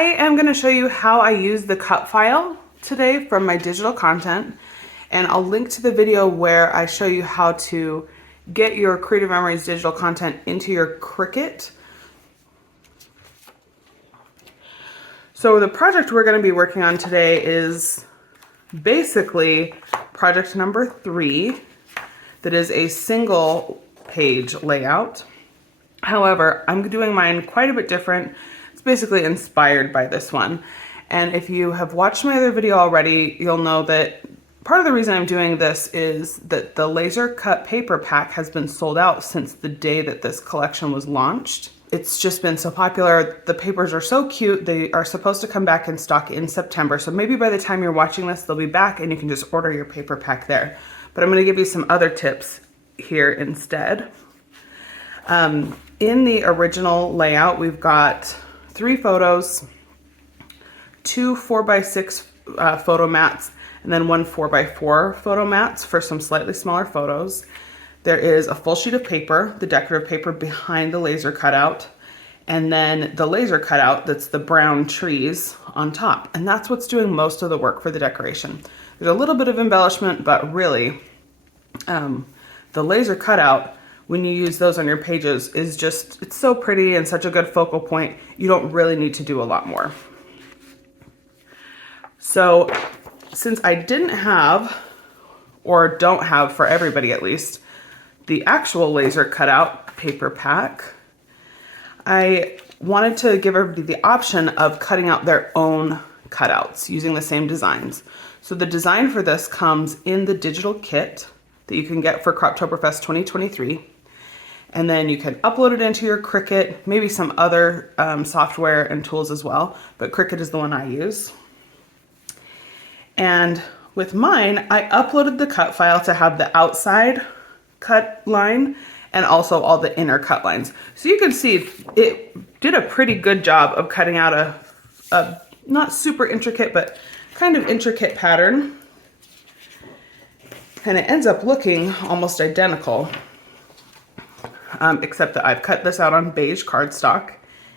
I am going to show you how I use the cut file today from my digital content, and I'll link to the video where I show you how to get your Creative Memories digital content into your Cricut. So the project we're going to be working on today is basically project number 3, that is a single page layout. However, I'm doing mine quite a bit different. It's basically inspired by this one. And if you have watched my other video already, you'll know that part of the reason I'm doing this is that the laser cut paper pack has been sold out since the day that this collection was launched. It's just been so popular. The papers are so cute. They are supposed to come back in stock in September. So maybe by the time you're watching this, they'll be back and you can just order your paper pack there. But I'm going to give you some other tips here instead. In the original layout, we've got 3 photos, 2 4x6 photo mats, and then 1 4x4 photo mats for some slightly smaller photos. There is a full sheet of paper, the decorative paper behind the laser cutout, and then the laser cutout that's the brown trees on top. And that's what's doing most of the work for the decoration. There's a little bit of embellishment, but really the laser cutout, when you use those on your pages, is just, it's so pretty and such a good focal point. You don't really need to do a lot more. So since I didn't have, or don't have for everybody at least, the actual laser cutout paper pack, I wanted to give everybody the option of cutting out their own cutouts using the same designs. So the design for this comes in the digital kit that you can get for Croptoberfest 2023. And then you can upload it into your Cricut, maybe some other software and tools as well, but Cricut is the one I use. And with mine, I uploaded the cut file to have the outside cut line and also all the inner cut lines. So you can see it did a pretty good job of cutting out a not super intricate, but kind of intricate pattern. And it ends up looking almost identical. Except that I've cut this out on beige cardstock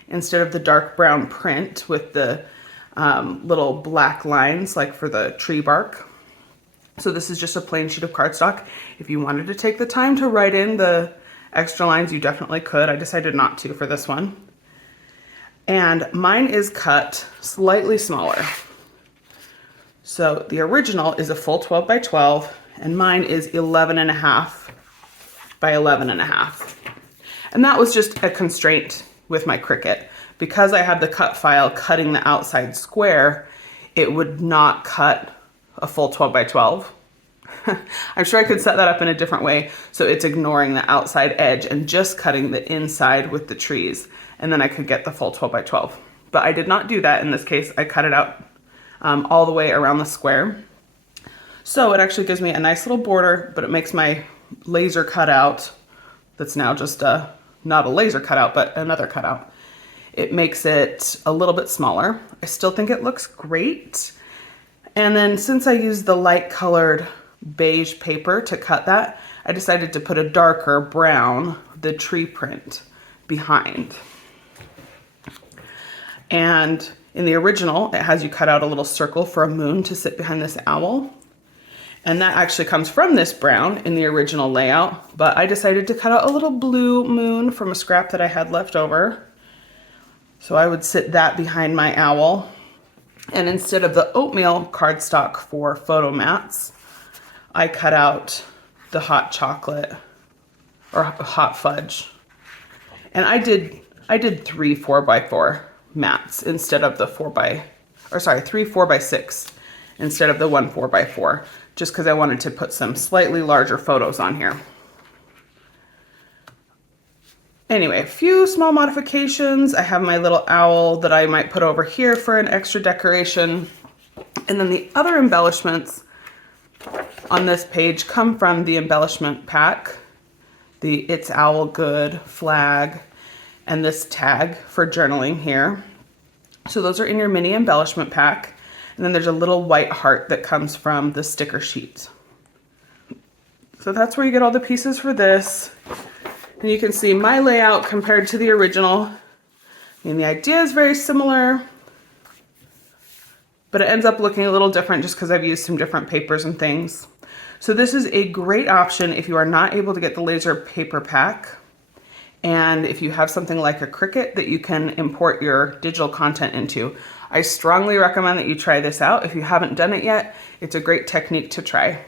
instead of the dark brown print with the little black lines like for the tree bark. So this is just a plain sheet of cardstock. If you wanted to take the time to write in the extra lines, you definitely could. I decided not to for this one. And mine is cut slightly smaller. So the original is a full 12 by 12 and mine is 11.5 by 11.5. And that was just a constraint with my Cricut. Because I had the cut file cutting the outside square, it would not cut a full 12 by 12. I'm sure I could set that up in a different way so it's ignoring the outside edge and just cutting the inside with the trees. And then I could get the full 12 by 12. But I did not do that in this case. I cut it out all the way around the square. So it actually gives me a nice little border, but it makes my laser cutout, that's now just not a laser cutout, but another cutout. It makes it a little bit smaller. I still think it looks great. And then since I used the light colored beige paper to cut that, I decided to put a darker brown, the tree print, behind. And in the original, it has you cut out a little circle for a moon to sit behind this owl. And that actually comes from this brown in the original layout, but I decided to cut out a little blue moon from a scrap that I had left over. So I would sit that behind my owl. And instead of the oatmeal cardstock for photo mats, I cut out the hot chocolate or hot fudge. And I did 3 4x4 mats instead of the 3 4x6 instead of the 1 4x4. Just because I wanted to put some slightly larger photos on here. Anyway, a few small modifications. I have my little owl that I might put over here for an extra decoration. And then the other embellishments on this page come from the embellishment pack. The It's Owl Good flag and this tag for journaling here. So those are in your mini embellishment pack. And then there's a little white heart that comes from the sticker sheet. So that's where you get all the pieces for this. And you can see my layout compared to the original. I mean, the idea is very similar. but it ends up looking a little different just because I've used some different papers and things. So this is a great option if you are not able to get the laser paper pack, and if you have something like a Cricut that you can import your digital content into. I strongly recommend that you try this out. If you haven't done it yet, it's a great technique to try.